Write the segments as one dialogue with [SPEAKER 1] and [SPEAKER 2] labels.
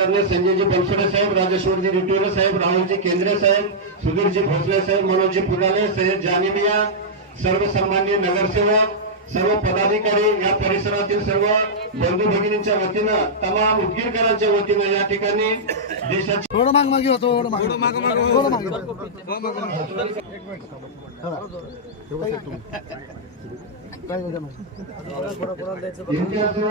[SPEAKER 1] आदरणीय संजयजी बनसोडे साहेब राजेश्वरजी रिटोरे साहेब राहुलजी केंद्रे साहेब सुधीरजी भोसले साहेब मनोजजी पुडाले सय्यद जानिमिया सर्व सन्माननीय नगरसेवक सर्व पदाधिकारी या परिसरातील सर्व बंधू भगिनींच्या वतीनं तमाम उदगीरकरांच्या वतीनं या ठिकाणी देशाची
[SPEAKER 2] थोडं माग मागे होतो थोडं मागे. थोडं मागे थोडं मागे चला. काय होतं मागे?
[SPEAKER 1] इतिहासकार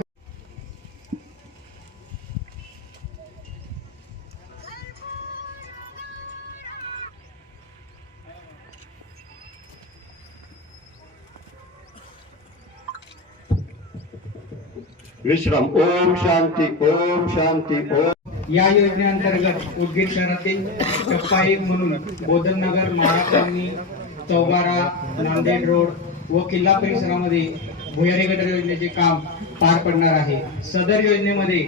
[SPEAKER 1] विश्राम। ओम शांती ओम शांती ओम।
[SPEAKER 3] या योजनेअंतर्गत उदगीर शहरातील टप्पा एक म्हणून बोधननगर महाराष्ट्रांनी चौबारा नांदेड रोड व किल्ला परिसरामध्ये भुयारी गटर योजनेचे काम पार पडणार आहे. सदर योजनेमध्ये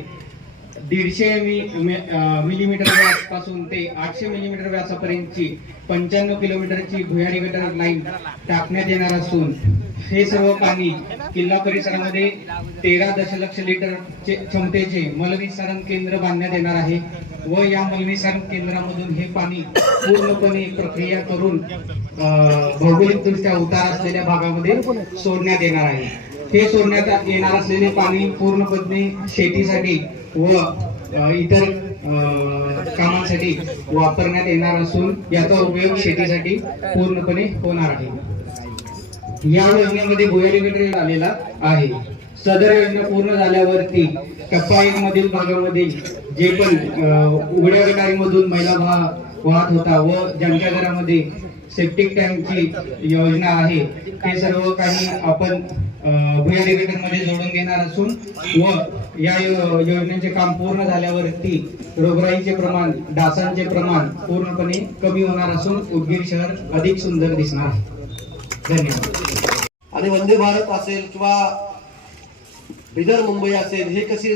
[SPEAKER 3] दीडशे मी मिलीमीटरपासून ते आठशे मिलीमीटर व्यासापर्यंतची पंच्याण्णव किलोमीटरची भुयारी गटर लाईन टाकण्यात येणार असून हे सर्व पाणी किल्ला परिसरामध्ये तेरा दशलक्ष लिटर क्षमतेचे मलनिसारण केंद्र बांधण्यात येणार आहे व या मलनिसारण केंद्रामधून हे पाणी पूर्णपणे प्रक्रिया करून भौगोलिकदृष्ट्या उतार असलेल्या भागामध्ये सोडण्यात येणार आहे. हे सोडण्यात येणार असलेले पाणी पूर्णपणे शेतीसाठी हो, व इतर कामांसाठी वापरण्यात येणार असून याचा उपयोग शेतीसाठी पूर्णपणे होणार आहे. या योजनेमध्ये भुयारी आलेला आहे. सदर योजना पूर्ण झाल्यावरती टप्पा एक मधील भागामध्ये जे पण उघड्या गटारीमधून महिला वाह वाहत होता व ज्यांच्या घरामध्ये सेप्टिक टँकची योजना आहे ते सर्व काही आपण मध्ये जोडून घेणार असून व या योजनेचे काम पूर्ण झाल्यावरती रोगराईचे प्रमाण डासांचे प्रमाण पूर्णपणे कमी होणार असून उदगीर शहर अधिक सुंदर दिसणार आहे. धन्यवाद.
[SPEAKER 4] आणि वंदे भारत असेल किंवा बिदर मुंबई असेल हे कसे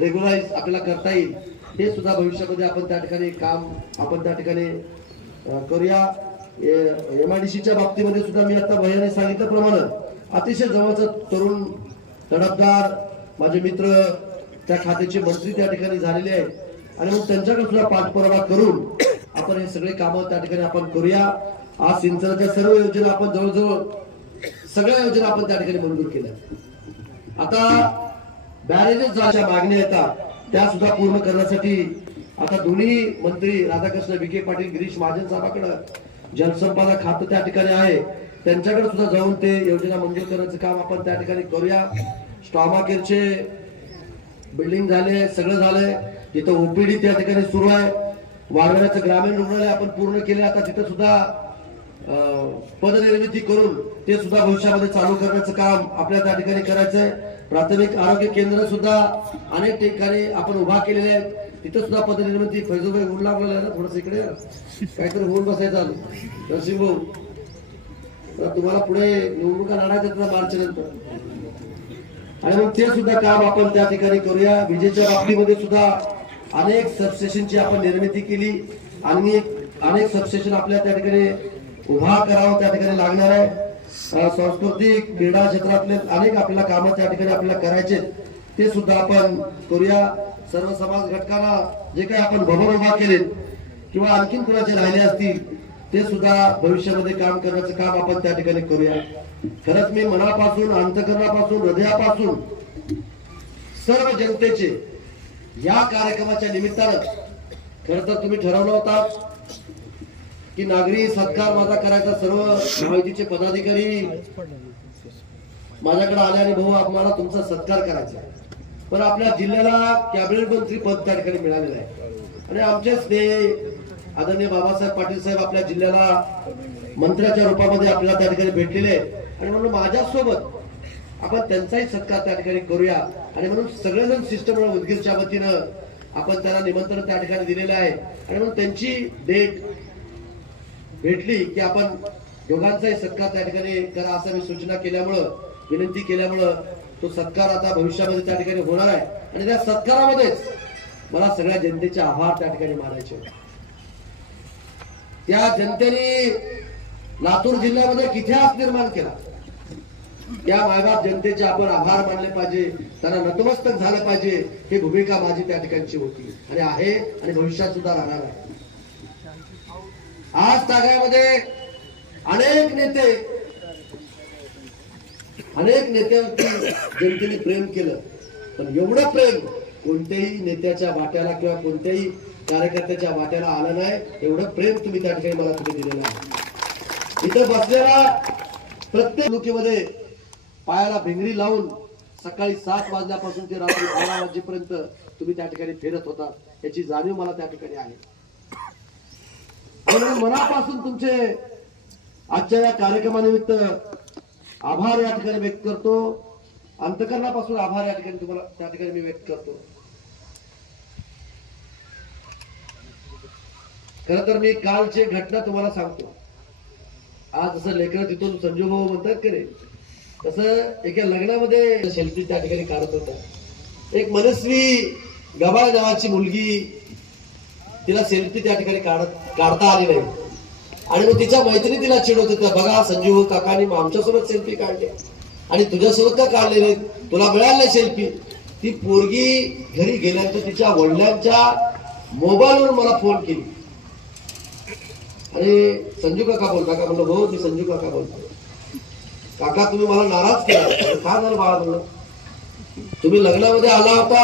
[SPEAKER 4] रेग्युलाइज आपल्याला करता येईल हे सुद्धा भविष्यामध्ये आपण त्या ठिकाणी काम आपण त्या ठिकाणी करूया. एम आय डी सीच्या बाबतीमध्ये सुद्धा मी आता भयाने सांगितल्याप्रमाणे अतिशय जवळचा तरुण तडफदार माझे मित्र त्या खात्याचे मंत्री त्या ठिकाणी झालेले आहेत आणि मग त्यांच्याकडे सुद्धा पाठपुरावा करून आपण हे सगळे कामं त्या ठिकाणी आपण करूया. आज सिंचनाच्या सर्व योजना आपण जवळजवळ सगळ्या योजना आपण त्या ठिकाणी मंजूर केल्या. आता बॅरेजेस ज्या मागण्या येतात त्या सुद्धा पूर्ण करण्यासाठी आता दोन्ही मंत्री राधाकृष्ण विखे पाटील गिरीश महाजन साहेबांकडे जलसंपदा खातं त्या ठिकाणी आहे. त्यांच्याकडे सुद्धा जाऊन ते योजना मंजूर करण्याचं काम आपण त्या ठिकाणी करूया. स्टॉमा केअरचे बिल्डिंग झाले सगळं झालंय. तिथं ओपीडी त्या ठिकाणी सुरू आहे. वाढवण्याचं ग्रामीण रुग्णालय आपण पूर्ण केले आता तिथं सुद्धा पदनिर्मिती करून ते सुद्धा भविष्यामध्ये चालू करण्याचं काम आपल्या त्या ठिकाणी करायचंय. प्राथमिक आरोग्य केंद्र सुद्धा अनेक ठिकाणी आपण उभा केलेले आहेत. तिथं सुद्धा पदनिर्मिती फैजूबाई होऊन लागलेलं आहे ना थोडस इकडे. काहीतरी होऊन बसायचं नरसिंह भाऊ तर तुम्हाला पुढे निवडणुका लढायच्या मार्च नंतर. आणि मग ते सुद्धा काम आपण त्या ठिकाणी करूया. विजेच्या बाबतीमध्ये सुद्धा अनेक सबस्टेशनची आपण निर्मिती केली. आणि अनेक सबस्टेशन आपल्या त्या ठिकाणी उभा करावं त्या ठिकाणी लागणार आहे. सांस्कृतिक क्रीडा क्षेत्रातले अनेक आपल्याला कामं त्या ठिकाणी आपल्याला करायचे ते सुद्धा आपण करूया. सर्व समाज घटकांना जे काही आपण भवन उभा केले किंवा आणखीन कुणाचे राहिले असतील ते सुद्धा भविष्यामध्ये काम करण्याचं काम आपण त्या ठिकाणी करूया खरंच मी मनापासून अंतकरणापासून हृदयापासून सर्व जनतेचे या कार्यक्रमाच्या निमित्तानं खर तर तुम्ही ठरवलं होता की नागरी सत्कार माझा करायचा सर्व महायुतीचे पदाधिकारी माझ्याकडे आले आणि भाऊ आम्हाला तुमचा सत्कार करायचा आहे. पण आपल्या जिल्ह्याला कॅबिनेट मंत्री पद त्या ठिकाणी मिळालेलं आहे आणि आमचे स्नेह आदरणीय बाबासाहेब पाटील साहेब आपल्या जिल्ह्याला मंत्र्याच्या रूपामध्ये आपल्याला त्या ठिकाणी भेटलेले आणि म्हणून माझ्यासोबत आपण त्यांचाही सत्कार त्या ठिकाणी करूया. आणि म्हणून सगळेजण सिस्टम उदगीरच्या वतीनं आपण त्यांना निमंत्रण त्या ठिकाणी दिलेलं आहे. आणि म्हणून त्यांची डेट भेटली की आपण दोघांचाही सत्कार त्या ठिकाणी करा असं मी सूचना केल्यामुळं विनंती केल्यामुळं तो सत्कार आता भविष्यामध्ये त्या ठिकाणी होणार आहे. आणि त्या सत्कारामध्येच मला सगळ्या जनतेचे आभार त्या ठिकाणी मानायचे होते. त्या जनतेने लातूर जिल्ह्यामध्ये इतिहास निर्माण केला? त्या मायबाप जनतेचे आपण आभार मानले पाहिजे. त्यांना नतमस्तक झालं पाहिजे. ही भूमिका माझी त्या ठिकाणची होती. आणि आहे आणि भविष्यात सुद्धा राहणार आहे. आज तागामध्ये अनेक नेते अनेक नेत्यांवरती जनतेने प्रेम केलं. पण एवढं प्रेम कोणत्याही नेत्याच्या वाट्याला किंवा कोणत्याही कार्यकर्त्याच्या वाट्याला आलं नाही. एवढं प्रेम तुम्ही त्या ठिकाणी मला तुम्ही दिलेलं आहे. इथं बसलेला प्रत्येक निवडणुकीमध्ये पायाला भिंगरी लावून सकाळी सात वाजल्यापासून ते रात्री बारा वाजेपर्यंत तुम्ही त्या ठिकाणी फिरत होता. याची जाणीव मला त्या ठिकाणी आहे. म्हणून मनापासून तुमचे आजच्या या कार्यक्रमानिमित्त आभार या ठिकाणी व्यक्त करतो. अंतकरणापासून आभार या ठिकाणी तुम्हाला त्या ठिकाणी मी व्यक्त करतो. खर तर मी कालची घटना तुम्हाला सांगतो. आज जसं लेकर तिथून संजू भाऊ म्हणतात करे तसं एका लग्नामध्ये सेल्फी त्या ठिकाणी काढत होता. एक मनस्वी गबाळ नावाची मुलगी तिला सेल्फी त्या ठिकाणी काढत काढता आली नाही. आणि मग तिच्या मैत्रिणी तिला चिडवत होत्या बघा संजीव काकाने मग आमच्यासोबत सेल्फी काढली. आणि तुझ्यासोबत का काढले नाही? तुला मिळाली नाही सेल्फी ती पोरगी घरी गेल्यानंतर तिच्या वडिलांच्या मोबाईलवर मला फोन केली. आणि संजू काका बोलता का म्हणलं हो मी संजू काका बोलतो काका तुम्ही मला नाराज केला का झालं बाळा म्हणलं? तुम्ही लग्नामध्ये आला होता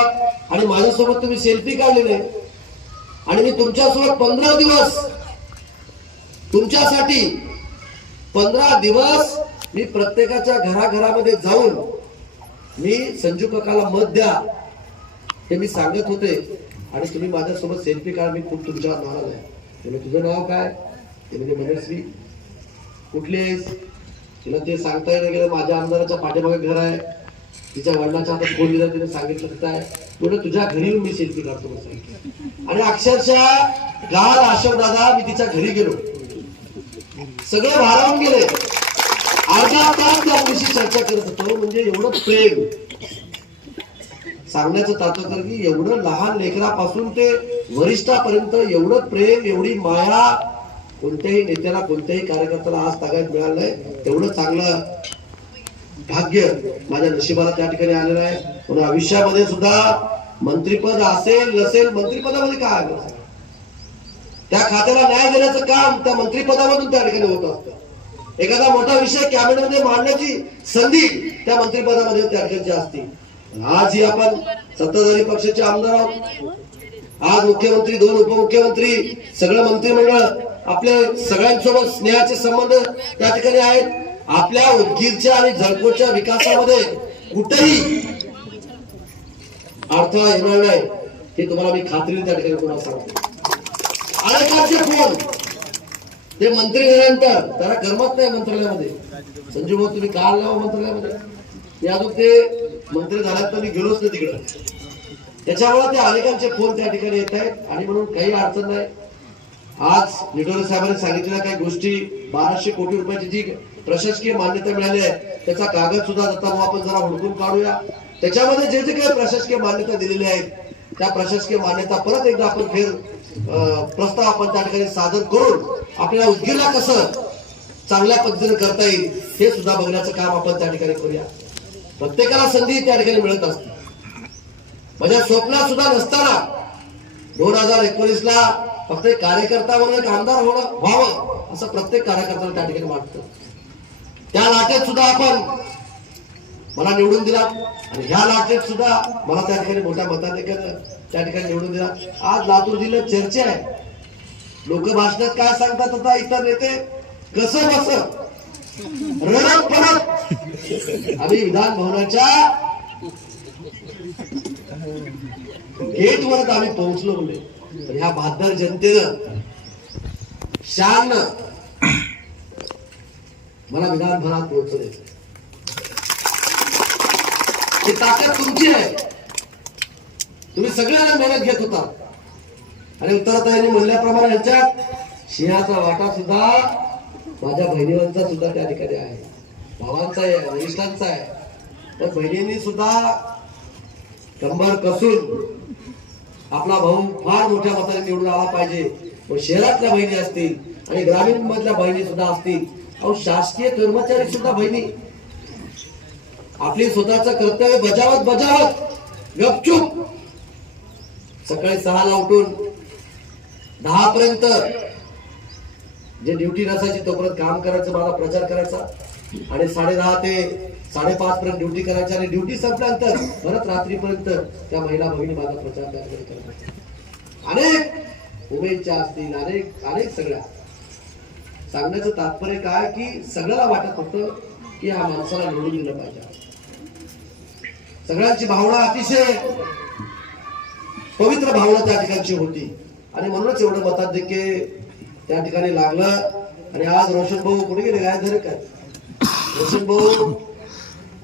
[SPEAKER 4] आणि माझ्यासोबत तुम्ही सेल्फी काढलेले आणि मी तुमच्यासोबत पंधरा दिवस तुमच्यासाठी पंधरा दिवस मी प्रत्येकाच्या घराघरामध्ये जाऊन मी संजू काकाला मत द्या. हे मी सांगत होते. आणि तुम्ही माझ्यासोबत सेल्फी काढ मी खूप तुमच्यावर नाराज आहे. तुझं नाव काय? ते म्हणजे मनस्वी कुठली आहेस? तिला ते सांगता येणं गेलं माझ्या आमदाराच्या पाठीमागे घर आहे. तिच्या वडिलाच्या हातात फोन दिला तिने सांगितलं तिथं आहे. पुढे तुझ्या घरी मी सेल्फी काढतो सांगितलं. आणि अक्षरशः गाल आशव दादा मी तिच्या घरी गेलो. सगळे भारावून गेले. अर्धा तास त्या मुलीशी चर्चा करत होतो म्हणजे एवढं प्रेम. सांगण्याचं तात्पर्य की एवढं लहान लेकरापासून ते वरिष्ठापर्यंत एवढं प्रेम एवढी माया कोणत्याही नेत्याला कोणत्याही कार्यकर्त्याला आज तागायत मिळालं नाही तेवढं चांगलं भाग्य माझ्या नशिबाला त्या ठिकाणी आलेलं आहे. म्हणून आयुष्यामध्ये सुद्धा मंत्रीपद असेल नसेल मंत्रिपदामध्ये काय आलं त्या खात्याला न्याय देण्याचं काम त्या मंत्रिपदामधून त्या ठिकाणी होत असतं. एखादा मोठा विषय कॅबिनेटमध्ये मांडण्याची संधी त्या मंत्रिपदामध्ये त्या ठिकाणची असते. आज ही आपण सत्ताधारी पक्षाचे आमदार आहोत. आज मुख्यमंत्री दोन उपमुख्यमंत्री सगळं मंत्रिमंडळ आपल्या सगळ्यांसोबत स्नेहाचे संबंध त्या ठिकाणी आहेत. आपल्या उदगीरच्या आणि जळकोटच्या विकासामध्ये कुठेही अडथळा येणार नाही हे तुम्हाला मी खात्री त्या ठिकाणी तुम्हाला सांगतो. अनेकांचे फोन ते मंत्री झाल्यानंतर त्याला करमत नाही मंत्रालयामध्ये. संजू भाऊ तुम्ही का लावा मंत्रालयामध्ये? मी अजून ते मंत्री झाल्यानंतर मी गेलोच नाही तिकडं. त्याच्यामुळे ते अनेकांचे फोन त्या ठिकाणी येत आहेत आणि म्हणून काही अडचण नाही. आज निटोरे साहेबांनी सांगितलेल्या काही गोष्टी बाराशे कोटी रुपयाची जी प्रशासकीय मान्यता मिळाली आहे त्याचा कागद सुद्धा दत्ता आपण जरा हुडकून काढूया. त्याच्यामध्ये जे जे काही प्रशासकीय मान्यता दिलेली आहेत त्या प्रशासकीय मान्यता परत एकदा आपण फेर प्रस्ताव आपण त्या ठिकाणी सादर करून आपल्या उद्गीरला कसं चांगल्या पद्धतीने करता येईल हे सुद्धा बघण्याचं काम आपण त्या ठिकाणी करूया. प्रत्येकाला संधी त्या ठिकाणी मिळत असते. म्हणजे माझ्या स्वप्नात सुद्धा नसताना दोन हजार एकोणीस ला फक्त एक कार्यकर्ता म्हणून एक आमदार होणं व्हावं असं प्रत्येक कार्यकर्त्याला त्या ठिकाणी वाटतं. त्या लाटेत सुद्धा आपण मला निवडून दिला आणि ह्या लाटेत सुद्धा मला त्या ठिकाणी मोठ्या मताधिक्यानं त्या ठिकाणी निवडून दिला. आज लातूर जिल्ह्यात चर्चा आहे. लोक भाषणात काय सांगतात आता इतर नेते? कसं बस? रडत पडत. आम्ही विधान भवनाच्या गेट वरच आम्ही पोहोचलो म्हणजे. ह्या बहादर जनतेनं शान मला विधानभरात पोहोचले ही ताकद तुमची आहे. तुम्ही सगळ्यांना मेहनत घेत होता. आणि उत्तराताईने म्हणल्याप्रमाणे यांच्यात सिंहाचा वाटा सुद्धा माझ्या बहिणीवरचा सुद्धा त्या ठिकाणी आहे. भावांचा आहे वरिष्ठांचा आहे. तर बहिणींनी सुद्धा कंबर कसून आपला भाऊ फार मोठ्या मताने निवडून आला पाहिजे. व शहरातल्या बहिणी असतील आणि ग्रामीण मधल्या बहिणी सुद्धा असतील. अहो शासकीय कर्मचारी सुद्धा बहिणी. आपली स्वतःचं कर्तव्य बजावत बजावत. गपचूप. सकाळी सहाला उठून दहा पर्यंत जे ड्युटी नसायची तोपर्यंत काम करायचं मला प्रचार करायचा. आणि साडे दहा ते साडेपाच पर्यंत ड्युटी करायची आणि ड्युटी संपल्यानंतर परत रात्रीपर्यंत त्या महिला भगिनी माझा प्रचार त्या ठिकाणी करत अनेक उमेदच्या असतील अनेक अनेक सगळ्या. सांगण्याचं तात्पर्य काय की सगळ्याला वाटत होतं की हा माणसाला निवडून दिलं पाहिजे. सगळ्यांची भावना अतिशय पवित्र भावना त्या ठिकाणची होती. आणि म्हणूनच एवढं मताधिक्य त्या ठिकाणी लागलं. आणि आज रोशन भाऊ कुठे गेले? काय झालं काय? भाऊ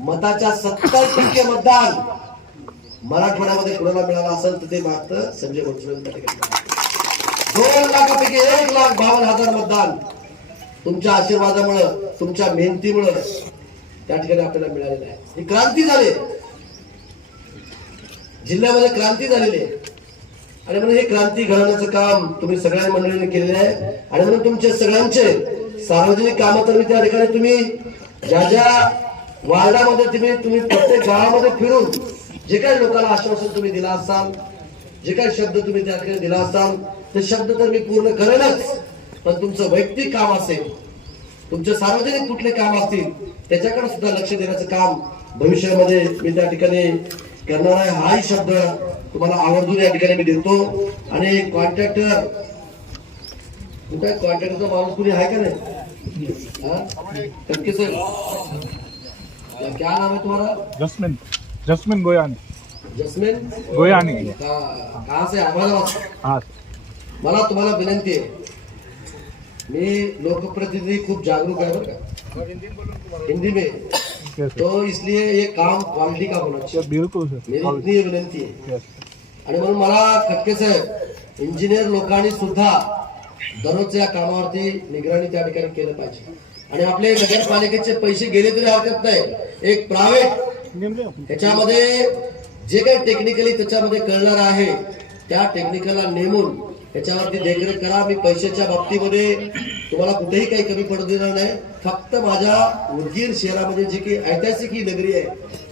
[SPEAKER 4] मताच्या सत्तर टक्के मतदान मराठवाड्यामध्ये कुणाला मिळालं असेल तर ते मागतं संजय बनसोडे दोन लाखापैकी एक लाख बावन्न हजार मतदान तुमच्या आशीर्वादामुळं तुमच्या मेहनतीमुळं त्या ठिकाणी आपल्याला मिळालेलं आहे. ही क्रांती झाली. जिल्ह्यामध्ये क्रांती झालेली आहे. आणि म्हणून हे क्रांती घडवण्याचं काम तुम्ही सगळ्या मंडळींनी केलेलं आहे. आणि म्हणून तुमचे सगळ्यांचे सार्वजनिक कामं तर मी त्या ठिकाणी तुम्ही ज्या ज्या वार्डामध्ये तुम्ही तुम्ही प्रत्येक गावामध्ये फिरून जे काही लोकांना आश्वासन तुम्ही दिला असाल जे काही शब्द तुम्ही त्या ठिकाणी दिला असाल ते शब्द तर मी पूर्ण करेनच पण तुमचं वैयक्तिक काम असेल तुमचे सार्वजनिक कुठले काम असतील त्याच्याकडे सुद्धा लक्ष देण्याचं काम भविष्यामध्ये मी त्या ठिकाणी करणार आहे. हाही शब्द तुम्हाला आवर्जून या ठिकाणी मी देतो. आणि कॉन्ट्रॅक्टर कुठे कॉन्ट्रॅक्टरचा माणूस कुणी आहे का नाही? नक्की सर. क्या नाम है तुम्हारा?
[SPEAKER 2] जस्मिन. जस्मिन गोयानी.
[SPEAKER 4] जसमीन?
[SPEAKER 2] गोयानी.
[SPEAKER 4] कहाँ से अहमदाबाद
[SPEAKER 2] हाँ.
[SPEAKER 4] मला तुम्हाला विनंती आहे. मी लोकप्रतिनिधी खूप जागरूक आहे बरं का. हिंदी में. तो इसलिए ये काम क्वालिटी का होना चाहिए.
[SPEAKER 2] बिल्कुल सर
[SPEAKER 4] मेरी इतनी विनंती आहे आणि म्हणून मला खटके साहेब इंजिनियर लोकांनी सुद्धा दररोज या कामावरती निगराणी त्या ठिकाणी केलं पाहिजे. आणि आपले नगरपालिकेचे पैसे गेले तरी हरकत नाही. एक प्रायव्हेट ह्याच्यामध्ये जे काही टेक्निकली त्याच्यामध्ये कळणार आहे त्या टेक्निकलला नेमून त्याच्यावरती देखरेख करा. मी पैशाच्या बाबतीमध्ये तुम्हाला कुठेही काही कमी पडू देणार नाही. फक्त माझ्या उदगीर शहरामध्ये जी की ऐतिहासिक ही नगरी आहे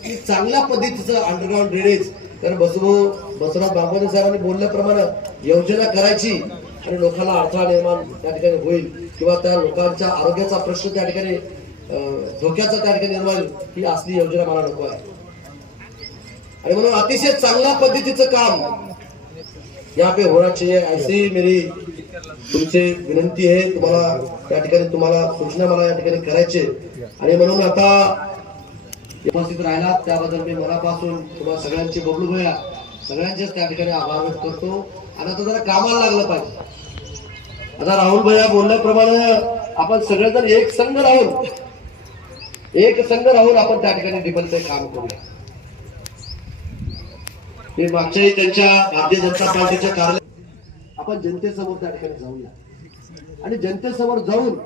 [SPEAKER 4] ती चांगल्या पद्धतीचं अंडरग्राऊंड ड्रेनेज कारण बसवो बसवराज बांबोने साहेबांनी बोलल्याप्रमाणे योजना करायची. आणि लोकांना अडथळा निर्माण त्या ठिकाणी होईल किंवा त्या लोकांच्या आरोग्याचा प्रश्न त्या ठिकाणी धोक्याचा त्या ठिकाणी निर्माण होईल, ही असली योजना मला नको आहे. आणि म्हणून अतिशय चांगल्या पद्धतीचं काम या पे होना चाहिए ऐसी मेरी तुमचे विनंती आहे. तुम्हाला त्या ठिकाणी तुम्हाला सूचना मला या ठिकाणी करायची आणि म्हणून आता उपस्थित राहिला त्याबद्दल मी मनापासून तुम्हाला सगळ्यांची बबलू भया सगळ्यांचेच त्या ठिकाणी आभार व्यक्त करतो. आणि आता जरा कामाला लागलं पाहिजे. आता राहुल भैया बोलल्याप्रमाणे आपण सगळेजण एक संघ राहून एक संघ राहून आपण त्या ठिकाणी डिबलचं काम करूया. हे मागच्याही त्यांच्या भारतीय जनता पार्टीच्या कार्यालय आपण जनतेसमोर त्या ठिकाणी जाऊया. आणि जनतेसमोर जाऊन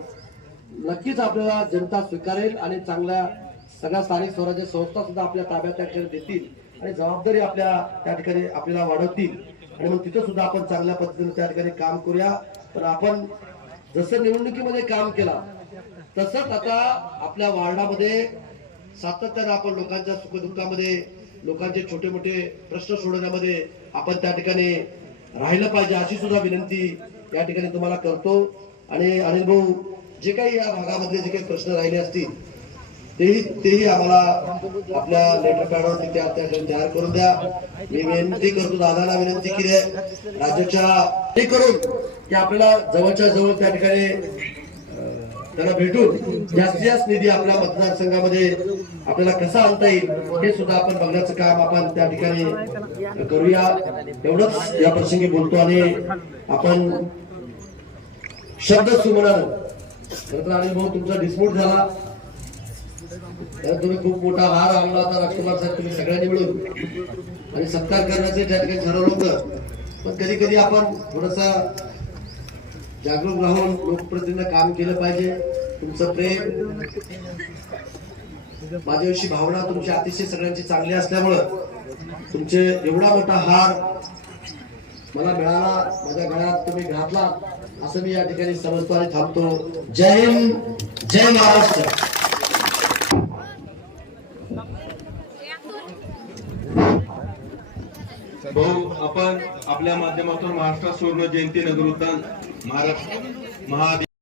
[SPEAKER 4] नक्कीच आपल्याला जनता स्वीकारेल आणि चांगल्या सगळ्या स्थानिक स्वराज्य संस्था सुद्धा आपल्या ताब्यात त्या ठिकाणी देतील आणि जबाबदारी आपल्या त्या ठिकाणी आपल्याला वाढवतील. आणि मग तिथे सुद्धा आपण चांगल्या पद्धतीने त्या ठिकाणी काम करूया. पण आपण जसं निवडणुकीमध्ये काम केला तसंच आता आपल्या वार्डामध्ये सातत्यानं आपण लोकांच्या सुखदुःखामध्ये लोकांचे छोटे मोठे प्रश्न सोडवण्यामध्ये आपण त्या ठिकाणी राहिलं पाहिजे अशी सुद्धा विनंती या ठिकाणी तुम्हाला करतो. आणि अनिल भाऊ जे काही या भागामधले जे काही प्रश्न राहिले असतील तेही तेही आम्हाला आपल्या लेटर पॅडवरती त्या तयार करून द्या. मी विनंती करतो दादाला विनंती केली आहे राज्याच्या हे करून की आपल्याला जवळच्या जवळ त्या ठिकाणी त्यांना भेटून जास्तीत जास्त निधी आपल्या मतदारसंघामध्ये आपल्याला कसा आणता येईल हे सुद्धा आपण बघण्याचं काम आपण त्या ठिकाणी करूया. एवढंच या प्रसंगी बोलतो आणि आपण शब्द सुमनानं खरं तर अनिल भाऊ तुमचा डिस्प्यूट झाला. तर तुम्ही खूप मोठा हार आणला होता राजकुमार साहेब तुम्ही सगळ्यांनी मिळून. आणि सत्कार करण्याचे त्या ठिकाणी ठरवलं होतं. पण कधी कधी आपण थोडासा जागरूक राहून लोकप्रतिनिधीनं काम केलं पाहिजे. तुमचं प्रेम माझ्याविषयी भावना तुमची अतिशय सगळ्यांची चांगली असल्यामुळं तुमचे एवढा मोठा हार मला मिळाला माझ्या गळ्यात तुम्ही घातला असं मी या ठिकाणी समजतो आणि थांबतो. जय हिंद जय महाराष्ट्र.
[SPEAKER 5] भाऊ आपण आपल्या माध्यमातून महाराष्ट्र सुवर्ण जयंती नगर उद्यान महाराष्ट्र महा